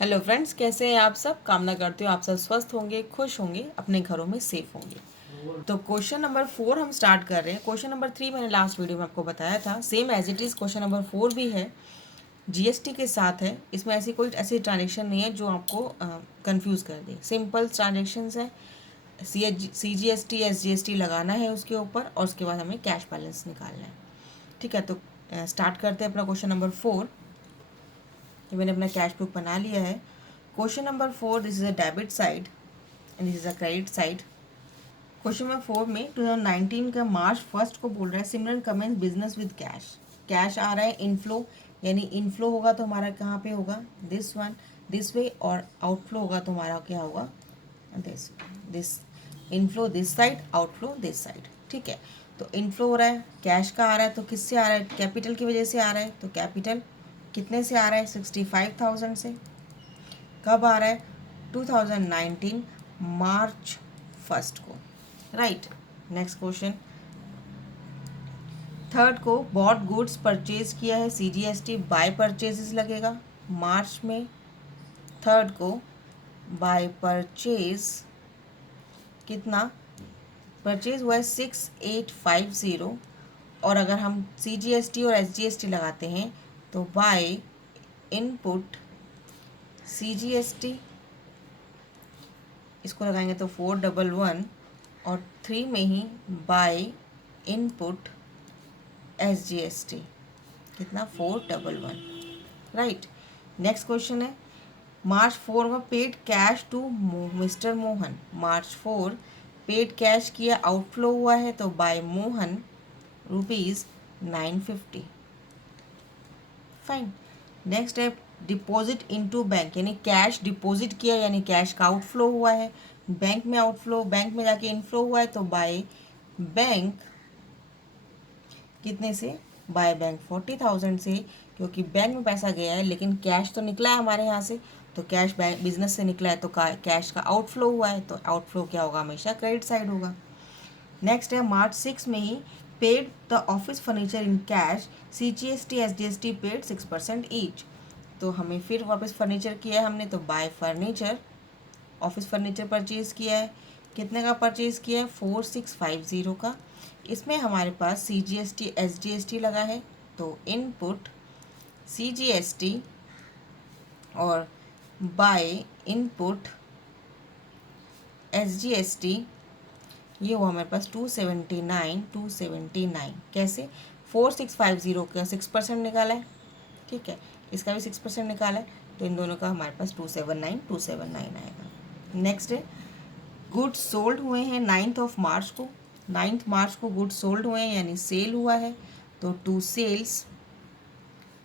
Hello friends, कैसे हैं आप सब। कामना करती हूँ आप सब स्वस्थ होंगे, खुश होंगे, अपने घरों में सेफ होंगे। तो क्वेश्चन नंबर 4 हम स्टार्ट कर रहे हैं। क्वेश्चन नंबर 3 मैंने लास्ट वीडियो में आपको बताया था, same as it is question number 4 भी है, जीएसटी के साथ है। इसमें ऐसी ट्रांजेक्शन नहीं है जो आपको कंफ्यूज कर दे। सिंपल ट्रांजेक्शन्स है। CGST SGST लगाना है उसके ऊपर और उसके बाद हमें कैश बैलेंस निकालना है। ठीक है, तो स्टार्ट करते हैं अपना क्वेश्चन नंबर 4। ये मैंने अपना कैश बुक बना लिया है। Question number 4, this is a debit side and this is a credit side. Question number 4 में 2019 का मार्च 1 को बोल रहा है Simran commences business with cash. Cash आ रहा है इनफ्लो, यानी इनफ्लो होगा तो हमारा कहाँ पे होगा, दिस वन, दिस वे, और आउटफ्लो होगा तो हमारा क्या होगा, this this inflow this side, outflow this side. ठीक है, तो इनफ्लो हो रहा है, कैश का आ रहा है, तो किससे आ रहा है, कैपिटल की वजह से आ रहा है। तो कैपिटल कितने से आ रहा है, 65,000 से। कब आ रहा है, 2019 मार्च 1 को। Right, next question. थर्ड को बॉट गुड्स परचेज किया है, CGST बाय परचेजेस लगेगा मार्च में। थर्ड को बाय परचेज कितना, परचेज हुआ है 6850, और अगर हम CGST और SGST लगाते हैं तो बाय इनपुट CGST, इसको लगाएंगे तो 411, और 3 में ही बाय इनपुट SGST कितना, 411। राइट, नेक्स्ट क्वेश्चन है मार्च 4 में paid cash to mister Mohan. March 4 paid cash किया, आउटफ्लो हुआ है तो बाय मोहन ₹950। फाइन, नेक्स्ट है डिपॉजिट इनटू बैंक, यानी कैश डिपॉजिट किया, यानी कैश का आउटफ्लो हुआ है। बैंक में आउटफ्लो, बैंक में जाके इनफ्लो हुआ है तो बाय बैंक कितने से, बाय बैंक 40,000 से, क्योंकि बैंक में पैसा गया है लेकिन कैश तो निकला है हमारे यहाँ से, तो कैश बैंक बिजनेस से निकला है तो कैश का आउटफ्लो हुआ है, तो आउटफ्लो क्या होगा, हमेशा क्रेडिट साइड होगा। नेक्स्ट है मार्च 6 में ही paid the office furniture in cash, CGST SGST paid 6% each. तो हमें फिर वापस फर्नीचर किया है हमने, तो buy furniture, office furniture purchase किया है। कितने का परचेज़ किया है, 4650 का। इसमें हमारे पास CGST SGST लगा है, तो इनपुट CGST और बाय इनपुट SGST, ये हुआ हमारे पास 279 कैसे, 4650 का 6% निकाला है। ठीक है, इसका भी 6% निकाला है, तो इन दोनों का हमारे पास 279 आएगा। नेक्स्ट है गुड्स सोल्ड हुए हैं 9 मार्च को। 9 मार्च को गुड्स सोल्ड हुए हैं, यानी सेल हुआ है, तो टू सेल्स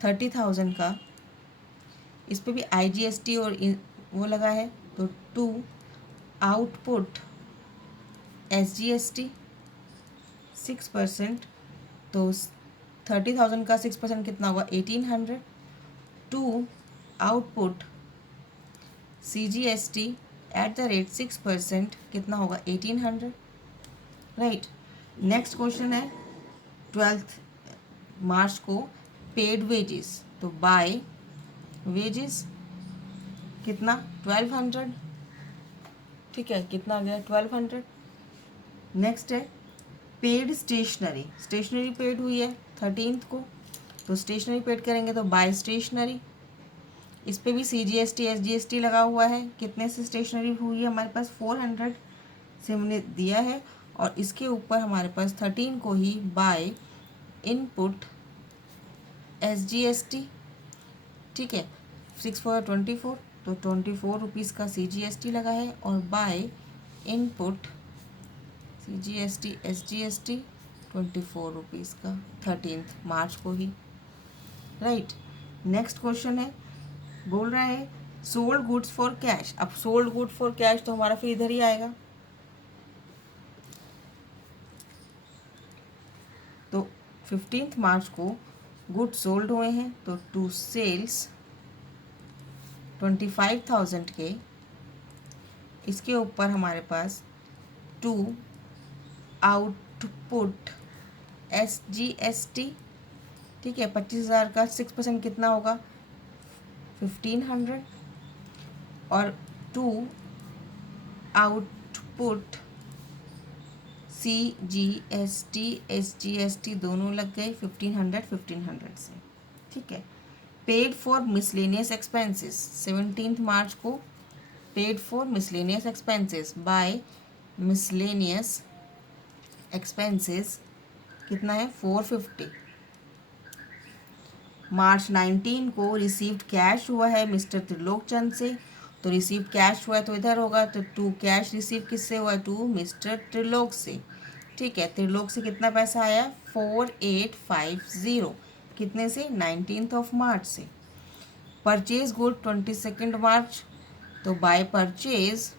30,000 का। इस पर भी IGST और वो लगा है, तो टू आउटपुट SGST 6%, तो 30,000 का 6% कितना होगा, 1800। To output CGST at the rate 6% कितना होगा, 1800। राइट, नेक्स्ट क्वेश्चन है 12 मार्च को पेड वेजेस, तो बाय वेजेस कितना, 1200। ठीक है, कितना आ गया, 1200। नेक्स्ट है पेड स्टेशनरी, स्टेशनरी पेड हुई है 13 को, तो स्टेशनरी पेड करेंगे तो बाय स्टेशनरी। इस पर भी CGST SGST लगा हुआ है। कितने से स्टेशनरी हुई है हमारे पास, 400 से हमने दिया है, और इसके ऊपर हमारे पास 13 को ही बाय इनपुट SGST। ठीक है, 6 4 24, तो 24 रुपीज़ का CGST लगा है, और by input CGST SGST 24 rupees का 13 मार्च को ही। राइट, नेक्स्ट क्वेश्चन है, बोल रहा है सोल्ड गुड्स फॉर कैश। अब सोल्ड गुड फॉर कैश तो हमारा फिर इधर ही आएगा, तो 15 मार्च को गुड्स सोल्ड हुए हैं, तो टू सेल्स 25,000 के। इसके ऊपर हमारे पास टू आउटपुट SGST। ठीक है, 25,000 का 6% कितना होगा, 1500। और 2 आउटपुट CGST SGST दोनों लग गए 1500 से। ठीक है। Paid for miscellaneous expenses 17 March को paid for miscellaneous expenses by miscellaneous expenses कितना है 450। मार्च 19 को रिसीव्ड कैश हुआ है मिस्टर त्रिलोक चंद से, तो रिसीव कैश हुआ है तो इधर होगा, तो टू कैश रिसीव किससे हुआ है टू मिस्टर त्रिलोक से। ठीक है, त्रिलोक से कितना पैसा आया 4850 कितने से 19 मार्च से। परचेज गुड 22 मार्च, तो बाय परचेज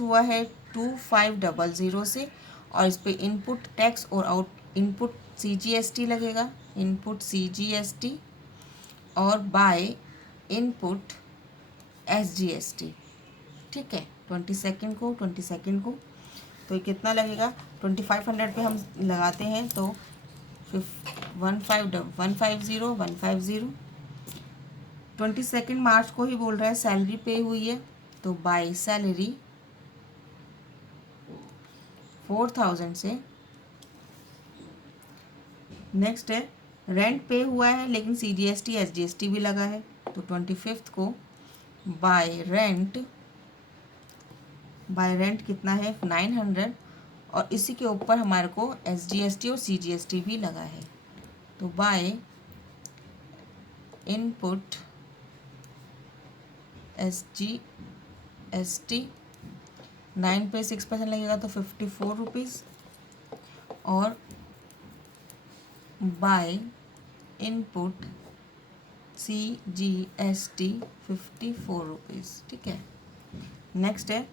हुआ है 2500 से, और इस पे इनपुट टैक्स और आउट इनपुट CGST लगेगा, इनपुट CGST और बाय इनपुट SGST। ठीक है, 22 को तो ये कितना लगेगा 2500 पे हम लगाते हैं तो 150 22 मार्च को ही बोल रहा है सैलरी पे हुई है, तो बाय सैलरी 4000 से। नेक्स्ट है रेंट पे हुआ है लेकिन CGST SGST भी लगा है, तो 25 को बाय रेंट कितना है 900, और इसी के ऊपर हमारे को SGST और CGST भी लगा है, तो बाय इनपुट SGST 9 पे 6% लगेगा तो 54 रुपीज़, और बाय इनपुट CGST 54 रुपीज़। ठीक है। नेक्स्ट है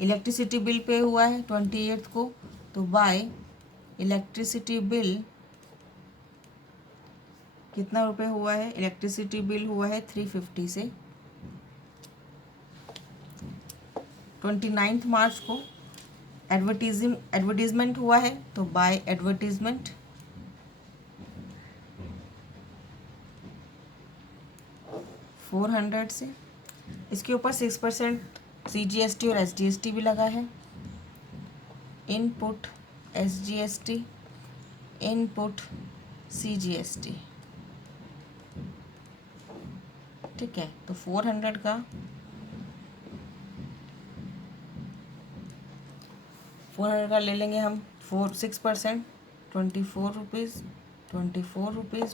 इलेक्ट्रिसिटी बिल पे हुआ है 28 को, तो बाय इलेक्ट्रिसिटी बिल कितना रुपए हुआ है, इलेक्ट्रिसिटी बिल हुआ है 350 से। 29 मार्च को एडवर्टीजमेंट हुआ है, तो बाय एडवर्टीजमेंट 400 से। इसके ऊपर 6% CGST और SGST भी लगा है, इनपुट SGST इनपुट CGST। ठीक है, तो 400 का ले लेंगे हम 6% 24 रुपीज़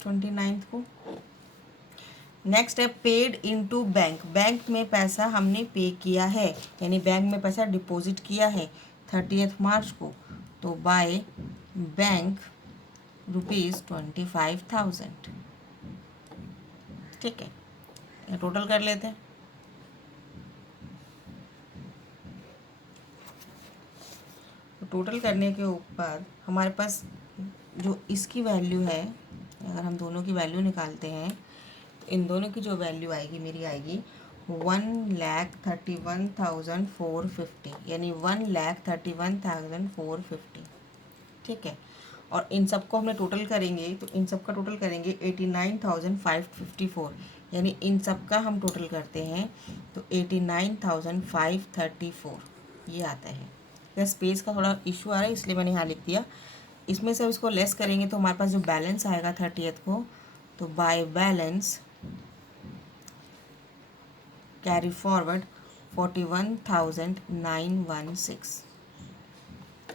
29 को। नेक्स्ट है पेड इनटू बैंक, बैंक में पैसा हमने पे किया है, यानी बैंक में पैसा डिपॉजिट किया है 30 मार्च को, तो बाय बैंक ₹25,000। ठीक है, ये टोटल कर लेते हैं। तो टोटल करने के ऊपर हमारे पास जो इसकी वैल्यू है, अगर हम दोनों की वैल्यू निकालते हैं तो इन दोनों की जो वैल्यू आएगी मेरी आएगी 1,31,450, यानी 1,31,450। ठीक है, और इन सबको हमने टोटल करेंगे तो इन सब का टोटल करेंगे 89,554, यानी इन सब का हम टोटल करते हैं तो 89,534 ये आता है। या स्पेस का थोड़ा इशू आ रहा है इसलिए मैंने यहाँ लिख दिया। इसमें से इसको लेस करेंगे तो हमारे पास जो बैलेंस आएगा 30 को, तो बाय बैलेंस कैरी फॉरवर्ड 41,916।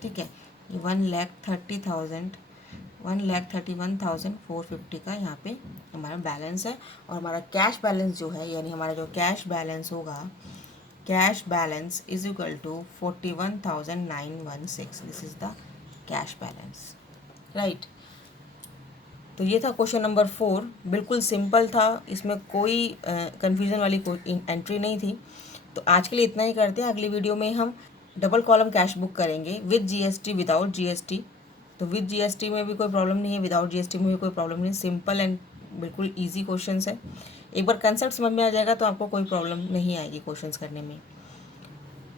ठीक है, ये 1,31,450 का यहाँ पे हमारा बैलेंस है। और हमारा कैश बैलेंस जो है, यानी हमारा जो कैश बैलेंस होगा, cash balance is equal to 41,916। This is the cash balance, right. तो ये था क्वेश्चन नंबर 4, बिल्कुल सिंपल था, इसमें कोई कन्फ्यूज़न वाली कोई एंट्री नहीं थी। तो आज के लिए इतना ही करते हैं, अगली वीडियो में हम डबल कॉलम कैश बुक करेंगे विद GST विदाउट GST। तो विद GST में भी कोई प्रॉब्लम नहीं है, विदाउट GST में भी कोई प्रॉब्लम नहीं, सिंपल एंड बिल्कुल ईजी क्वेश्चंस है। एक बार कंसेप्ट समझ में आ जाएगा तो आपको कोई प्रॉब्लम नहीं आएगी क्वेश्चंस करने में।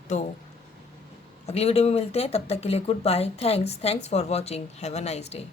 तो अगली वीडियो में मिलते हैं, तब तक के लिए goodbye, thanks for watching, have a nice day.